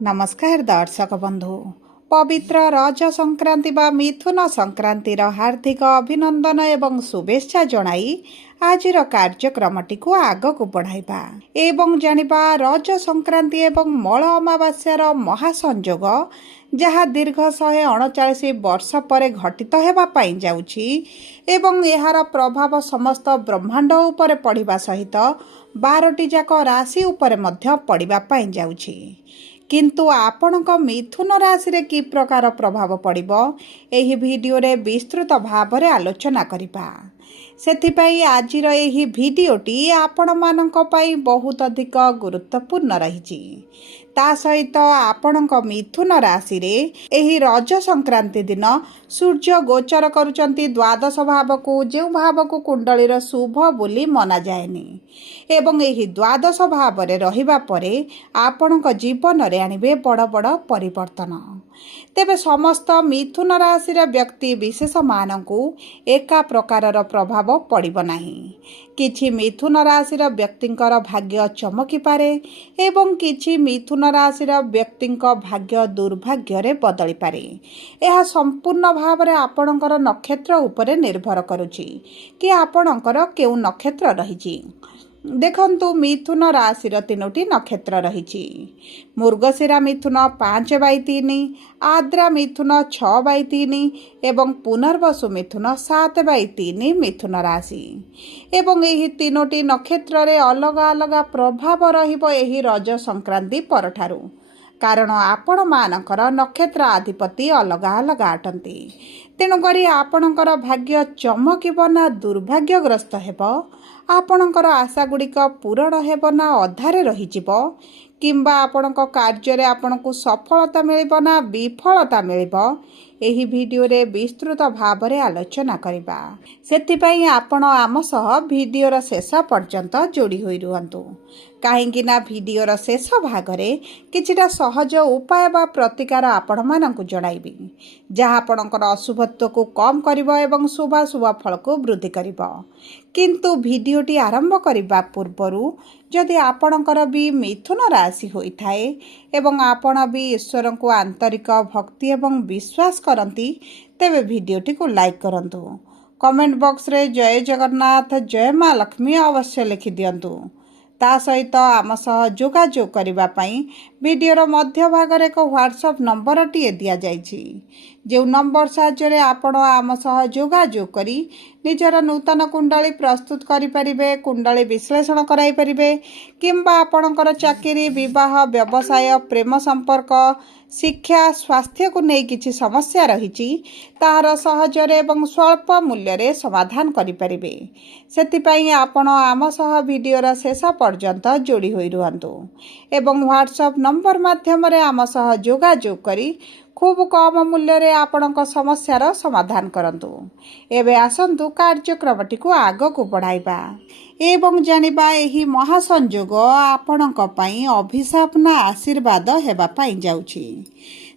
नमस्कार दर्शक बंधु। पवित्र रज संक्रांति बा मिथुन संक्रांतिर हार्दिक अभिनंदन एवं शुभेच्छा जणाई आजिर कार्यक्रमटी को आगक बढ़ाइबा एवं जानिबा रज संक्रांति एवं मल अमावास्यार महासंजोग जहाँ दीर्घ 139 वर्ष पर घटित हेबा पाई जाउछि एवं एहार प्रभाव समस्त ब्रह्मांड उपरे पड़िबा सहित 12टी जाक राशि उपरे मध्य पड़िबा पाई जाउछि। किंतु आपणक मिथुन राशि रे की प्रकार प्रभाव पड़िबो एही वीडियो रे विस्तृत भाव रे आलोचना करिबा। सेथिपाई आजिर एही वीडियोटी आपण मानक पाई बहुत अधिक गुरुत्वपूर्ण रहिछि। ता सहित आपणक मिथुन राशि रे एही रज संक्रांति दिन सूर्य गोचर करुचंती द्वादश भाव को जो भाव को कुंडलीर शुभ बोली मना जाएनी एवं एही द्वादश भाव रे रहिबा परे आपणक जीवन रे आनिबे बड़ बड़ परिवर्तन। तेबे समस्त मिथुन राशि व्यक्ति विशेष मानकु एका प्रकारर प्रभाव पड़िब नाही। किछि मिथुन राशि व्यक्तिंकर भाग्य चमकी पारे एवं किछि मिथुन राशि व्यक्तिंक भाग्य दुर्भाग्य रे बदली पारे। यह संपूर्ण भाव रे आपणकर नक्षत्र उपरे निर्भर करुछि कि आपणकर केउ नक्षत्र रहिछि। देखंतु मिथुन राशि 3टी नक्षत्र रहिछि। मृगशिरा मिथुन 5/3, आद्रा मिथुन 6/3 एवं पुनर्वसु मिथुन 7/3 मिथुन राशि एवं एही 3टी नक्षत्र रे अलग अलग प्रभाव रहिबो एही रज संक्रांति परठारु। कारण आपण मानकर नक्षत्र अधिपति अलग अलग आटंती। तेणुकरी आपणकर भाग्य चमकिब ना दुर्भाग्यग्रस्त हेबो, आपणकर आशा गुड़िक पूरण हेब ना अधारे रहिजिब, किंबा आपणक कार्य रे आपणकु सफलता मिलिब ना विफलता मिलिब एही वीडियो रे विस्तृत भाव रे आलोचना करिबा। सेथिपाई आपण आम सह वीडियोर शेष पर्यंत जोड़ी होई रुहंतु। काहेकि ना वीडियोर शेष भाग रे किछिटा सहज उपाय बा प्रतिकार आपण मानकु जणाइबी जहाँ आपणकर अशुभत्व को कम करिब एवं शुभाशुभ फल को वृद्धि करिब। किंतु वीडियोटी आरंभ करबा पूर्वरु जदि आपणकर भी मिथुन राशि होइथाए एवं आपण भी ईश्वर को आंतरिक भक्ति एवं विश्वास करंती तेबे वीडियोटी को लाइक करंतु। कमेंट बॉक्स रे जय जगन्नाथ जय माँ लक्ष्मी अवश्य लिखि दियंतु। ता सहित आम सह जोगाजोग करिबा पई वीडियोर मध्य भाग रे एक व्हाट्सएप नंबर टी दिया जाइछि। जो नंबर साहाय्य आपण आम सह जोगाजोग करी निजर नूतन कुंडली प्रस्तुत करि परिबे, कुंडली विश्लेषण कराई परिबे, किंबा आपणकर चाकरी विवाह व्यवसाय प्रेम संपर्क शिक्षा स्वास्थ्य को नहीं किछि समस्या रहिछि तार सहजरे एवं स्वल्प मूल्य रे समाधान करि परिबे। सेतिपई आपण आम सह वीडियोर शेष पर्यंत जोड़ी होई रुहंतु एवं व्हाट्सएप नंबर माध्यम रे आम सह जोगाजोग करी खूब कम मूल्य रे आपणक समस्यार समाधान करंतु। एबे आसंतु कार्यक्रमटी को आग को बढ़ाइबा एवं जानिबा एही महासंजोग आपणक पई अभिशाप ना आशीर्वाद हेबा पाई जाउछि।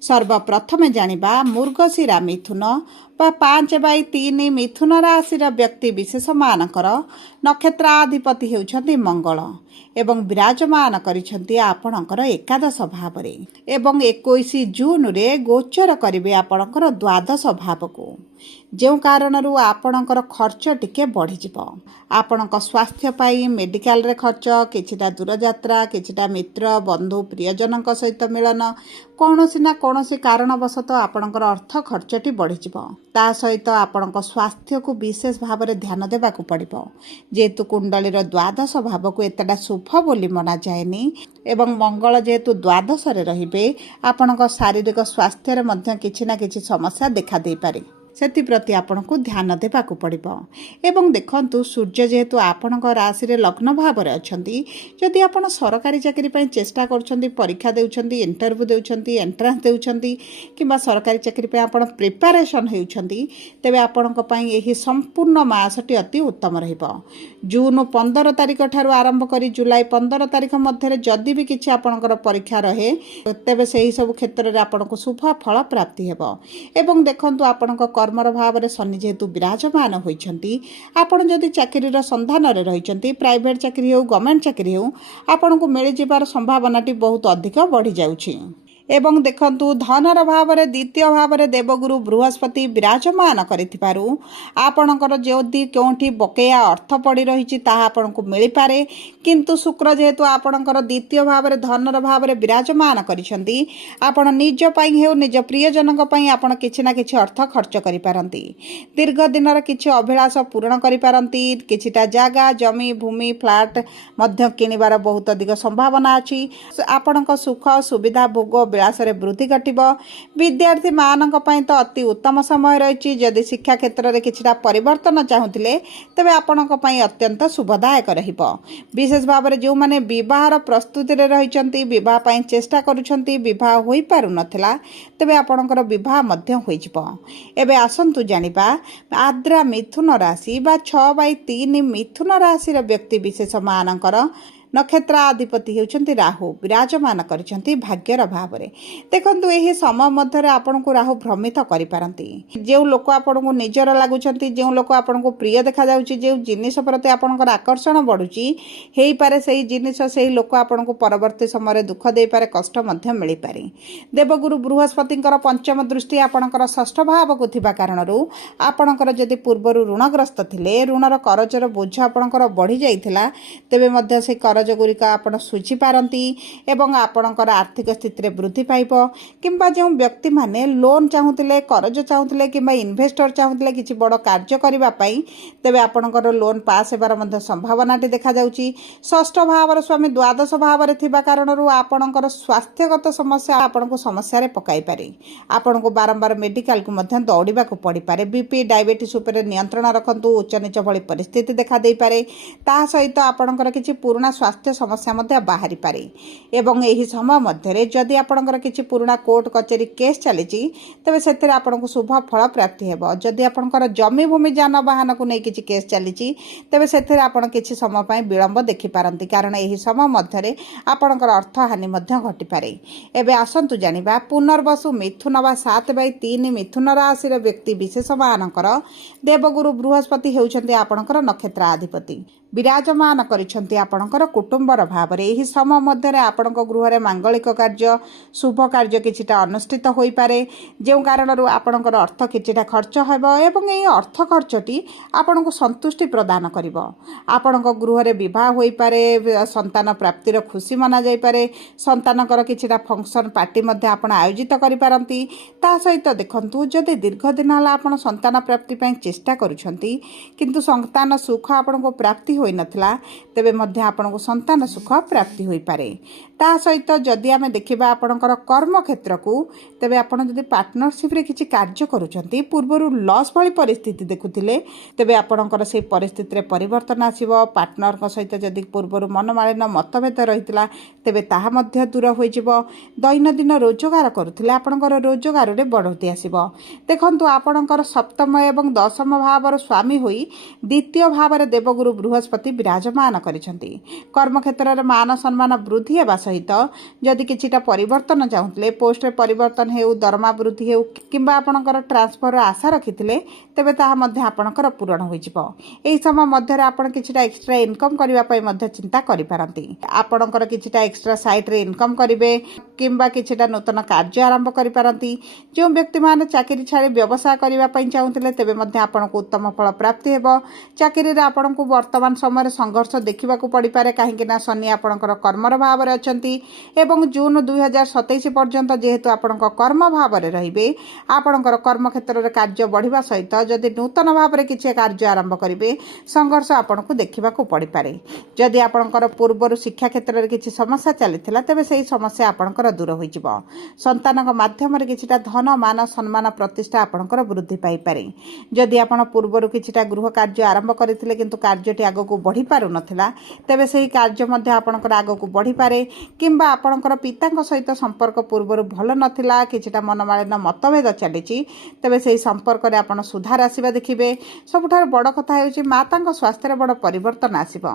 सर्वप्रथमे जानिबा मृगशिरा मिथुन बा 5/3 मिथुन राशि व्यक्ति विशेष मानकर नक्षत्राधिपति हेउछंती मंगल एवं विराजमान करिछंती आपणकर एकादश भाव रे एवं 21 जून रे गोचर करिवे आपणकर द्वादश भाव को। जो कारणरू आपणकर खर्च टिके बढ़ी जिवो। आपणक स्वास्थ्य पाई मेडिकल रे खर्च, किछिटा दूर यात्रा, किछिटा मित्र बंधु प्रियजनक सहित मिलन, कौनसी ना कौनसी कारणवशतः आपणकर अर्थ खर्चटी बढ़ी जिवो। ता सहित आपणक स्वास्थ्य को विशेष भाव रे ध्यान देबाकू पड़िबो। जेतु कुंडलीर द्वादश भाव को एतटा शुभ बोली मना जाएनी एवं मंगल जेतु द्वादश रे रहिबे आपणक शारीरिक स्वास्थ्य रे मध्य किछि ना किछि समस्या देखा देई पारे। सेति आपण को ध्यान देबाकू पड़िबो। एवं देखंतु सूर्य जेहेतु आपणक राशि रे लग्न भाव रे अछंती, जदि आपण सरकारी चाकरी पई चेष्टा करछंती, परीक्षा देउछंती, इंटरव्यू देउछंती, एंट्रांस देउछंती, किंबा सरकारी चाकरी पई आपण प्रिपरेशन हेउछंती, तेबे आपणक पई एही संपूर्ण मासटी अति उत्तम रहिबो। जून 15 तारिख ठारू आरंभ करी जुलाई 15 तारिख मध्य जदि भी किछि आपणकर परीक्षा रहे तेबे सेही सब क्षेत्र रे आपणको शुभ फल प्राप्ति हेबो। एवं देखंतु आपणक कर्मर भाव रे शनि जेहेतु विराजमान होइछंती, आपण जदि चाकरीर संधान रे रहिछंती, प्राइवेट चाकरी हो गवर्नमेंट चाकरी हो, आपणको मिलि जिबार संभावनाटी बहुत अधिक बढ़ी जाउछि। ଏବଂ ଦେଖନ୍ତୁ ଧନର ଭାବରେ ଦ୍ୱିତୀୟ ଭାବରେ ଦେବଗୁରୁ ବୃହସ୍ପତି ବିରାଜମାନ କରିଥିବାରୁ ଆପଣଙ୍କର ଯଦି କେଉଁଠି ବକେୟା ଅର୍ଥ ପଡ଼ି ରହିଛି ତାହା ଆପଣଙ୍କୁ ମିଳିପାରେ। କିନ୍ତୁ ଶୁକ୍ର ଯେହେତୁ ଆପଣଙ୍କର ଦ୍ୱିତୀୟ ଭାବରେ ଧନର ଭାବରେ ବିରାଜମାନ କରିଛନ୍ତି, ଆପଣ ନିଜ ପାଇଁ ହେଉ ନିଜ ପ୍ରିୟଜନଙ୍କ ପାଇଁ ଆପଣ କିଛି ନା କିଛି ଅର୍ଥ ଖର୍ଚ୍ଚ କରିପାରନ୍ତି। ଦୀର୍ଘ ଦିନର କିଛି ଅଭିଳାଷ ପୂରଣ କରିପାରନ୍ତି। କିଛିଟା ଜାଗା ଜମି ଭୂମି ଫ୍ଲାଟ୍ ମଧ୍ୟ କିଣିବାର ବହୁତ ଅଧିକ ସମ୍ଭାବନା ଅଛି। ଆପଣଙ୍କ ସୁଖ ସୁବିଧା ଭୋଗ ବିଳାସରେ ବୃଦ୍ଧି ଘଟିବ। ବିଦ୍ୟାର୍ଥୀମାନଙ୍କ ପାଇଁ ତ ଅତି ଉତ୍ତମ ସମୟ ରହିଛି। ଯଦି ଶିକ୍ଷା କ୍ଷେତ୍ରରେ କିଛିଟା ପରିବର୍ତ୍ତନ ଚାହୁଁଥିଲେ ତେବେ ଆପଣଙ୍କ ପାଇଁ ଅତ୍ୟନ୍ତ ଶୁଭଦାୟକ ରହିବ। ବିଶେଷ ଭାବରେ ଯେଉଁମାନେ ବିବାହର ପ୍ରସ୍ତୁତିରେ ରହିଛନ୍ତି, ବିବାହ ପାଇଁ ଚେଷ୍ଟା କରୁଛନ୍ତି, ବିବାହ ହୋଇପାରୁନଥିଲା, ତେବେ ଆପଣଙ୍କର ବିବାହ ମଧ୍ୟ ହୋଇଯିବ। ଏବେ ଆସନ୍ତୁ ଜାଣିବା ଆଦ୍ରା ମିଥୁନ ରାଶି ବା 6/3 ମିଥୁନ ରାଶିର ବ୍ୟକ୍ତି ବିଶେଷମାନଙ୍କର ନକ୍ଷତ୍ରାଧିପତି ହେଉଛନ୍ତି ରାହୁ, ବିରାଜମାନ କରିଛନ୍ତି ଭାଗ୍ୟର ଭାବରେ। ଦେଖନ୍ତୁ ଏହି ସମୟ ମଧ୍ୟରେ ଆପଣଙ୍କୁ ରାହୁ ଭ୍ରମିତ କରିପାରନ୍ତି। ଯେଉଁ ଲୋକ ଆପଣଙ୍କୁ ନିଜର ଲାଗୁଛନ୍ତି, ଯେଉଁ ଲୋକ ଆପଣଙ୍କୁ ପ୍ରିୟ ଦେଖାଯାଉଛି, ଯେଉଁ ଜିନିଷ ପ୍ରତି ଆପଣଙ୍କର ଆକର୍ଷଣ ବଢ଼ୁଛି, ହେଇପାରେ ସେହି ଜିନିଷ ସେହି ଲୋକ ଆପଣଙ୍କୁ ପରବର୍ତ୍ତୀ ସମୟରେ ଦୁଃଖ ଦେଇପାରେ, କଷ୍ଟ ମଧ୍ୟ ମିଳିପାରେ। ଦେବଗୁରୁ ବୃହସ୍ପତିଙ୍କର ପଞ୍ଚମ ଦୃଷ୍ଟି ଆପଣଙ୍କର ଷଷ୍ଠ ଭାବକୁ ଥିବା କାରଣରୁ ଆପଣଙ୍କର ଯଦି ପୂର୍ବରୁ ଋଣଗ୍ରସ୍ତ ଥିଲେ, ଋଣର କରଜର ବୋଝ ଆପଣଙ୍କର ବଢ଼ିଯାଇଥିଲା, ତେବେ ମଧ୍ୟ ସେହି କରଜଗୁଡ଼ିକ ଆପଣ ଶୁଝିପାରନ୍ତି ଏବଂ ଆପଣଙ୍କର ଆର୍ଥିକ ସ୍ଥିତିରେ ବୃଦ୍ଧି ପାଇବ। କିମ୍ବା ଯେଉଁ ବ୍ୟକ୍ତିମାନେ ଲୋନ୍ ଚାହୁଁଥିଲେ, କରଜ ଚାହୁଁଥିଲେ କିମ୍ବା ଇନଭେଷ୍ଟର ଚାହୁଁଥିଲେ କିଛି ବଡ଼ କାର୍ଯ୍ୟ କରିବା ପାଇଁ, ତେବେ ଆପଣଙ୍କର ଲୋନ୍ ପାସ୍ ହେବାର ମଧ୍ୟ ସମ୍ଭାବନାଟି ଦେଖାଯାଉଛି। ଷଷ୍ଠ ଭାବର ସ୍ୱାମୀ ଦ୍ୱାଦଶ ଭାବରେ ଥିବା କାରଣରୁ ଆପଣଙ୍କର ସ୍ୱାସ୍ଥ୍ୟଗତ ସମସ୍ୟା ଆପଣଙ୍କୁ ସମସ୍ୟାରେ ପକାଇପାରେ। ଆପଣଙ୍କୁ ବାରମ୍ବାର ମେଡ଼ିକାଲକୁ ମଧ୍ୟ ଦୌଡ଼ିବାକୁ ପଡ଼ିପାରେ। ବିପି ଡାଇବେଟିସ୍ ଉପରେ ନିୟନ୍ତ୍ରଣ ରଖନ୍ତୁ। ଉଚ୍ଚ ନିଚ ଭଳି ପରିସ୍ଥିତି ଦେଖା ଦେଇପାରେ। ତାହା ସହିତ ଆପଣଙ୍କର କିଛି ପୁରୁଣା ସ୍ୱାସ୍ଥ୍ୟ ସମସ୍ୟା ମଧ୍ୟ ବାହାରିପାରେ। ଏବଂ ଏହି ସମୟ ମଧ୍ୟରେ ଯଦି ଆପଣଙ୍କର କିଛି ପୁରୁଣା କୋର୍ଟ କଚେରୀ କେସ୍ ଚାଲିଛି, ତେବେ ସେଥିରେ ଆପଣଙ୍କୁ ଶୁଭ ଫଳ ପ୍ରାପ୍ତି ହେବ। ଯଦି ଆପଣଙ୍କର ଜମି ଭୂମି ଯାନବାହନକୁ ନେଇ କିଛି କେସ୍ ଚାଲିଛି, ତେବେ ସେଥିରେ ଆପଣ କିଛି ସମୟ ପାଇଁ ବିଳମ୍ବ ଦେଖିପାରନ୍ତି, କାରଣ ଏହି ସମୟ ମଧ୍ୟରେ ଆପଣଙ୍କର ଅର୍ଥହାନି ମଧ୍ୟ ଘଟିପାରେ। ଏବେ ଆସନ୍ତୁ ଜାଣିବା ପୁନର୍ବସୁ ମିଥୁନ ବା 7/3 ମିଥୁନ ରାଶିର ବ୍ୟକ୍ତି ବିଶେଷମାନଙ୍କର ଦେବଗୁରୁ ବୃହସ୍ପତି ହେଉଛନ୍ତି ଆପଣଙ୍କର ନକ୍ଷତ୍ରାଧିପତି, ବିରାଜମାନ କରିଛନ୍ତି ଆପଣଙ୍କର କୁଟୁମ୍ବର ଭାବରେ। ଏହି ସମୟ ମଧ୍ୟରେ ଆପଣଙ୍କ ଗୃହରେ ମାଙ୍ଗଳିକ କାର୍ଯ୍ୟ ଶୁଭ କାର୍ଯ୍ୟ କିଛିଟା ଅନୁଷ୍ଠିତ ହୋଇପାରେ, ଯେଉଁ କାରଣରୁ ଆପଣଙ୍କର ଅର୍ଥ କିଛିଟା ଖର୍ଚ୍ଚ ହେବ ଏବଂ ଏହି ଅର୍ଥ ଖର୍ଚ୍ଚଟି ଆପଣଙ୍କୁ ସନ୍ତୁଷ୍ଟି ପ୍ରଦାନ କରିବ। ଆପଣଙ୍କ ଗୃହରେ ବିବାହ ହୋଇପାରେ, ସନ୍ତାନ ପ୍ରାପ୍ତିର ଖୁସି ମନାଯାଇପାରେ, ସନ୍ତାନଙ୍କର କିଛିଟା ଫଙ୍କସନ୍ ପାର୍ଟି ମଧ୍ୟ ଆପଣ ଆୟୋଜିତ କରିପାରନ୍ତି। ତା ସହିତ ଦେଖନ୍ତୁ ଯଦି ଦୀର୍ଘ ଦିନ ହେଲା ଆପଣ ସନ୍ତାନ ପ୍ରାପ୍ତି ପାଇଁ ଚେଷ୍ଟା କରୁଛନ୍ତି କିନ୍ତୁ ସନ୍ତାନ ସୁଖ ଆପଣଙ୍କୁ ପ୍ରାପ୍ତି ହୋଇନଥିଲା, ତେବେ ମଧ୍ୟ ଆପଣଙ୍କୁ ସନ୍ତାନ ସୁଖ ପ୍ରାପ୍ତି ହୋଇପାରେ। ତା ସହିତ ଯଦି ଆମେ ଦେଖିବା ଆପଣଙ୍କର କର୍ମକ୍ଷେତ୍ରକୁ, ତେବେ ଆପଣ ଯଦି ପାର୍ଟନରସିପ୍ରେ କିଛି କାର୍ଯ୍ୟ କରୁଛନ୍ତି, ପୂର୍ବରୁ ଲସ୍ ଭଳି ପରିସ୍ଥିତି ଦେଖୁଥିଲେ, ତେବେ ଆପଣଙ୍କର ସେହି ପରିସ୍ଥିତିରେ ପରିବର୍ତ୍ତନ ଆସିବ। ପାର୍ଟନରଙ୍କ ସହିତ ଯଦି ପୂର୍ବରୁ ମନମାଳିନ୍ୟ ମତଭେଦ ରହିଥିଲା, ତେବେ ତାହା ମଧ୍ୟ ଦୂର ହୋଇଯିବ। ଦୈନନ୍ଦିନ ରୋଜଗାର କରୁଥିଲେ ଆପଣଙ୍କର ରୋଜଗାରରେ ବଢ଼ୋତୀ ଆସିବ। ଦେଖନ୍ତୁ ଆପଣଙ୍କର ସପ୍ତମ ଏବଂ ଦଶମ ଭାବର ସ୍ୱାମୀ ହୋଇ ଦ୍ୱିତୀୟ ଭାବରେ ଦେବଗୁରୁ ବୃହସ୍ପତି ବିରାଜମାନ କରିଛନ୍ତି। କର୍ମକ୍ଷେତ୍ରରେ ମାନ ସମ୍ମାନ ବୃଦ୍ଧି ହେବା ସହିତ ଯଦି କିଛିଟା ପରିବର୍ତ୍ତନ ଚାହୁଁଥିଲେ, ପୋଷ୍ଟରେ ପରିବର୍ତ୍ତନ ହେଉ, ଦରମା ବୃଦ୍ଧି ହେଉ କିମ୍ବା ଆପଣଙ୍କର ଟ୍ରାନ୍ସଫରର ଆଶା ରଖିଥିଲେ, ତେବେ ତାହା ମଧ୍ୟ ଆପଣଙ୍କର ପୂରଣ ହୋଇଯିବ। ଏହି ସମୟ ମଧ୍ୟରେ ଆପଣ କିଛିଟା ଏକ୍ସଟ୍ରା ଇନକମ୍ କରିବା ପାଇଁ ମଧ୍ୟ ଚିନ୍ତା କରିପାରନ୍ତି। ଆପଣଙ୍କର କିଛିଟା ଏକ୍ସଟ୍ରା ସାଇଟ୍ରେ ଇନକମ୍ କରିବେ କିମ୍ବା କିଛିଟା ନୂତନ କାର୍ଯ୍ୟ ଆରମ୍ଭ କରିପାରନ୍ତି। ଯେଉଁ ବ୍ୟକ୍ତିମାନେ ଚାକିରି ଛାଡ଼ି ବ୍ୟବସାୟ କରିବା ପାଇଁ ଚାହୁଁଥିଲେ, ତେବେ ମଧ୍ୟ ଆପଣଙ୍କୁ ଉତ୍ତମ ଫଳ ପ୍ରାପ୍ତି ହେବ। ଚାକିରିରେ ଆପଣଙ୍କୁ ବର୍ତ୍ତମାନ ସମୟରେ ସଂଘର୍ଷ ଦେଖିବାକୁ ପଡ଼ିପାରେ, କାହିଁକିନା ଶନି ଆପଣଙ୍କର କର୍ମର ଭାବରେ ଅଛନ୍ତି ଏବଂ ଜୁନ୍ 2027 ପର୍ଯ୍ୟନ୍ତ ଯେହେତୁ ଆପଣଙ୍କ କର୍ମ ଭାବରେ ରହିବେ, ଆପଣଙ୍କର କର୍ମକ୍ଷେତ୍ରରେ କାର୍ଯ୍ୟ ବଢ଼ିବା ସହିତ ଯଦି ନୂତନ ଭାବରେ କିଛି କାର୍ଯ୍ୟ ଆରମ୍ଭ କରିବେ, ସଂଘର୍ଷ ଆପଣଙ୍କୁ ଦେଖିବାକୁ ପଡ଼ିପାରେ। ଯଦି ଆପଣଙ୍କର ପୂର୍ବରୁ ଶିକ୍ଷା କ୍ଷେତ୍ରରେ କିଛି ସମସ୍ୟା ଚାଲିଥିଲା, ତେବେ ସେହି ସମସ୍ୟା ଆପଣଙ୍କର ଦୂର ହୋଇଯିବ। ସନ୍ତାନଙ୍କ ମାଧ୍ୟମରେ କିଛିଟା ଧନ ମାନ ସମ୍ମାନ ପ୍ରତିଷ୍ଠା ଆପଣଙ୍କର ବୃଦ୍ଧି ପାଇପାରେ। ଯଦି ଆପଣ ପୂର୍ବରୁ କିଛିଟା ଗୃହ କାର୍ଯ୍ୟ ଆରମ୍ଭ କରିଥିଲେ କିନ୍ତୁ କାର୍ଯ୍ୟଟି ଆଗକୁ ବଢ଼ିପାରୁନଥିଲା, ତେବେ ସେହି କାର୍ଯ୍ୟ ମଧ୍ୟ ଆପଣଙ୍କର ଆଗକୁ ବଢ଼ିପାରେ। କିମ୍ବା ଆପଣଙ୍କର ପିତାଙ୍କ ସହିତ ସମ୍ପର୍କ ପୂର୍ବରୁ ଭଲ ନଥିଲା, କିଛିଟା ମନମାଳିନ୍ୟ ମତଭେଦ ଚାଲିଛି, ତେବେ ସେହି ସମ୍ପର୍କରେ ଆପଣ ସୁଧାର ଆସିବା ଦେଖିବେ। ସବୁଠାରୁ ବଡ଼ କଥା ହେଉଛି ମାତାଙ୍କ ସ୍ୱାସ୍ଥ୍ୟରେ ବଡ଼ ପରିବର୍ତ୍ତନ ଆସିବ।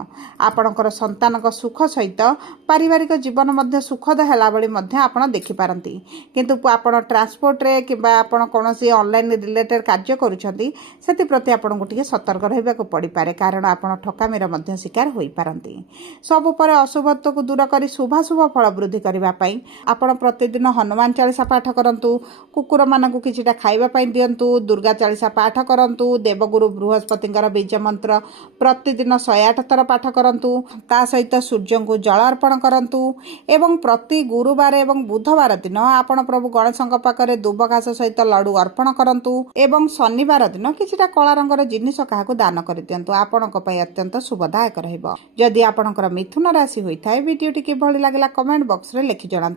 ଆପଣଙ୍କର ସନ୍ତାନଙ୍କ ସୁଖ ସହିତ ପାରିବାରିକ ଜୀବନ ମଧ୍ୟ ସୁଖଦ ହେଲା ଭଳି ମଧ୍ୟ ଆପଣ ଦେଖିପାରନ୍ତି। କିନ୍ତୁ ଆପଣ ଟ୍ରାନ୍ସପୋର୍ଟରେ କିମ୍ବା ଆପଣ କୌଣସି ଅନଲାଇନ୍ ରିଲେଟେଡ୍ କାର୍ଯ୍ୟ କରୁଛନ୍ତି, ସେଥିପ୍ରତି ଆପଣଙ୍କୁ ଟିକେ ସତର୍କ ରହିବାକୁ ପଡ଼ିପାରେ, କାରଣ ଆପଣ ଠକାମିର ମଧ୍ୟ ଶିକାର ହୋଇପାରନ୍ତି। ସବୁ ପରେ ଅଶୁଭତ୍ୱକୁ ଦୂର କରି ଶୁଭ शुभाशुभ फल वृद्धि करने आपण प्रतिदिन हनुमान चालीसा पाठ करंतु कुकुर मानक किछिटा खाइबा पई दियंतु दुर्गा चालीसा पाठ करंतु देवगुरु बृहस्पतिंकर बीज मंत्र प्रतिदिन 108 थर पाठ करंतु ता सहित सूर्य को जल अर्पण करंतु एवं प्रति गुरुवार एवं बुधवार दिन आपण प्रभु गणेशଙ୍କ पाखरे दुब घास सहित लड्डू अर्पण करंतु एवं शनिवार दिन किछिटा कला रंगर जिनिस काहाकु दान कर दियंतु आपणक पई अत्यंत शुभदायक रहइबो। जदि आपणकर मिथुन राशि होइथाय वीडियोटी किभଳି लागला कमेंट बॉक्स रे लिखि जणांतु।